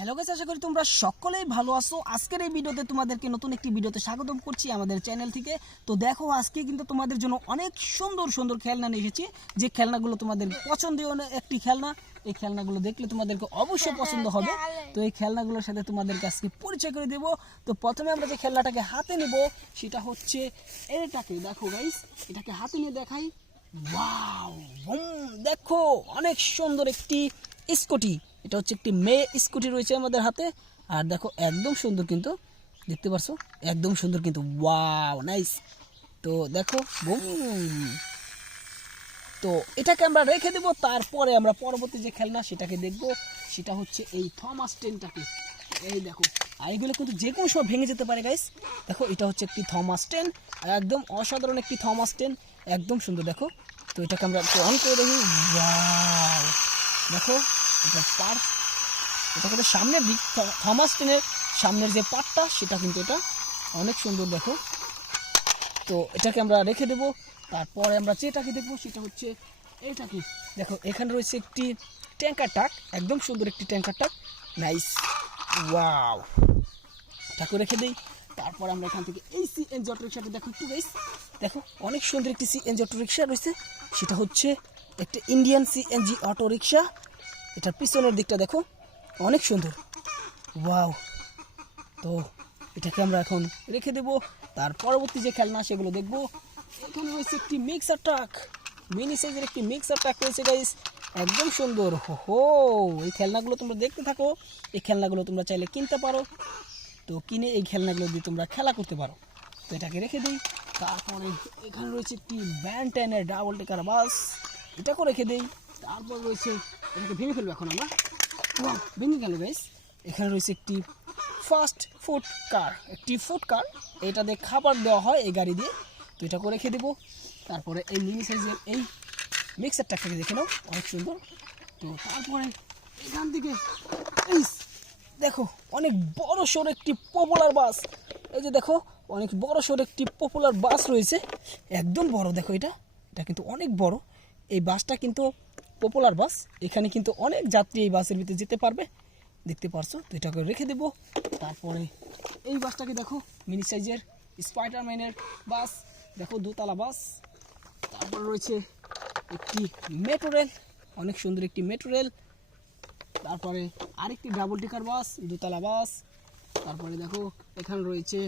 Hello guys, আশা করি তোমরা সকলেই ভালো আছো। আজকের এই ভিডিওতে তোমাদেরকে নতুন একটি ভিডিওতে স্বাগতম করছি আমাদের চ্যানেল থেকে। তো দেখো, আজকে কিন্তু তোমাদের জন্য অনেক সুন্দর সুন্দর খেলনা নিয়ে এসেছি, যে খেলনাগুলো তোমাদের পছন্দীয় একটি খেলনা। এই খেলনাগুলো দেখলে তোমাদেরকে অবশ্যই পছন্দ হবে। তো এই খেলনাগুলোর সাথে তোমাদেরকে আজকে পরিচয় করে দেব। তো প্রথমে আমরা যে খেলনাটাকে হাতে নেব সেটা হচ্ছে এটাকে। দেখো গাইস, এটাকে হাতে নিয়ে দেখাই। ওয়াও, দেখো অনেক সুন্দর একটি স্কুটি। এটা হচ্ছে একটি মেয়ে স্কুটি রয়েছে আমাদের হাতে। আর দেখো একদম সুন্দর, কিন্তু দেখতে পারছো একদম সুন্দর কিন্তু। Wow, nice. তো দেখো বুম। তো এটাকে আমরা রেখে দেব, তারপরে আমরা পরবর্তী যে খেলনা সেটাকে দেখব। সেটা হচ্ছে এই থমাস ট্রেনটাকে। এই দেখো, আর এগুলো কিন্তু যে কোনো সময় ভেঙে যেতে পারে গাইস। দেখো, এটা হচ্ছে একটি থমাস ট্রেন, একদম অসাধারণ একটি থমাস ট্রেন, একদম সুন্দর। দেখো, তো এটাকে আমরা অন করে দেখি। ওয়াও, দেখো এটা পার্ট, এটা কিন্তু সামনের দিক, থমাস ট্রেনের সামনের যে পার্টটা সেটা কিন্তু এটা অনেক সুন্দর। দেখো, তো এটাকে আমরা রেখে দেব। তারপরে আমরা যেটাকে দেখবো সেটা হচ্ছে এটাকে। দেখো, এখানে রয়েছে একটি ট্যাঙ্কার ট্রাক, একদম সুন্দর একটি ট্যাঙ্কার ট্রাক, নাইস। ওয়াও, এটাকে রেখে দিই। তারপর আমরা এখান থেকে এই সিএনজি অটো রিক্সাটা দেখো একটু গাইস। দেখো, অনেক সুন্দর একটি সিএনজি অটো রিক্সা রয়েছে। সেটা হচ্ছে একটা ইন্ডিয়ান সিএনজি অটো রিক্সা। এটার পিছনের দিকটা দেখো অনেক সুন্দর। ওয়াও, তো এটাকে আমরা এখন রেখে দেব। তার পরবর্তী যে খেলনা সেগুলো দেখব। এখানে রয়েছে একটি মিক্সার ট্রাক, মিনি সাইজের একটি মিক্সার ট্রাক রয়েছে গাইস, একদম সুন্দর। হো, এই খেলনাগুলো তোমরা দেখতে থাকো। এই খেলনাগুলো তোমরা চাইলে কিনতে পারো, তো কিনে এই খেলনাগুলো দিয়ে তোমরা খেলা করতে পারো। তো এটাকে রেখে দিই। তারপরে এখানে রয়েছে একটি ব্যান্টেনের ডাবল টেকার বাস, এটাকেও রেখে দিই। তারপর রয়েছে, এটাকে ভেঙে ফেলবো এখন আমরা। ওয়াও, ভেঙে গেল গাইস। এখানে রয়েছে একটি ফাস্ট ফুড কার, একটি ফুড কার, এটা দিয়ে খাবার দেওয়া হয় এই গাড়ি দিয়ে। তো এটাকে রেখে দেবো। তারপরে এই মিনি সাইজের এই মিক্সার ট্রাকটাকে দেখে নাও, অনেক সুন্দর। তো তারপরে এখান থেকে এই দেখো, অনেক বড় সড়ো একটি পপুলার বাস। এই যে দেখো, অনেক বড় সড়ো একটি পপুলার বাস রয়েছে, একদম বড়। দেখো, এটা কিন্তু অনেক বড়। এই বাসটা কিন্তু পপুলার বাস, এখানে কিন্তু অনেক যাত্রী এই বাসের ভিতরে যেতে পারবে, দেখতে পারছো। তো এটাকে রেখে দেবো। তারপরে এই বাসটাকে দেখো, মিনি সাইজের স্পাইডারম্যানের বাস, দেখো দোতলা বাস। তারপর রয়েছে একটি মেট্রো রেল, অনেক সুন্দর একটি মেট্রো রেল। তারপরে আরেকটি ডাবল টিকার বাস, দোতলা বাস। তারপরে দেখো, এখানে রয়েছে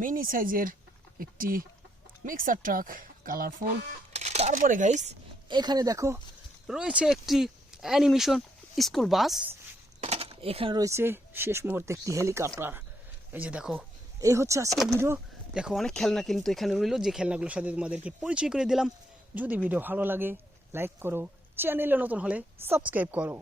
মিনি সাইজের একটি মিক্সার ট্রাক, কালারফুল। তারপরে গাইস, এখানে দেখো রয়েছে একটি অ্যানিমেশন স্কুল বাস। এখানে রয়েছে শেষ মুহূর্তে একটি হেলিকপ্টার। এই যে দেখো, এই হচ্ছে আজকের ভিডিও। দেখো, অনেক খেলনা কিন্তু এখানে রইলো, যে খেলনাগুলোর সাথে তোমাদেরকে পরিচয় করে দিলাম। যদি ভিডিও ভালো লাগে লাইক করো, চ্যানেলে নতুন হলে সাবস্ক্রাইব করো।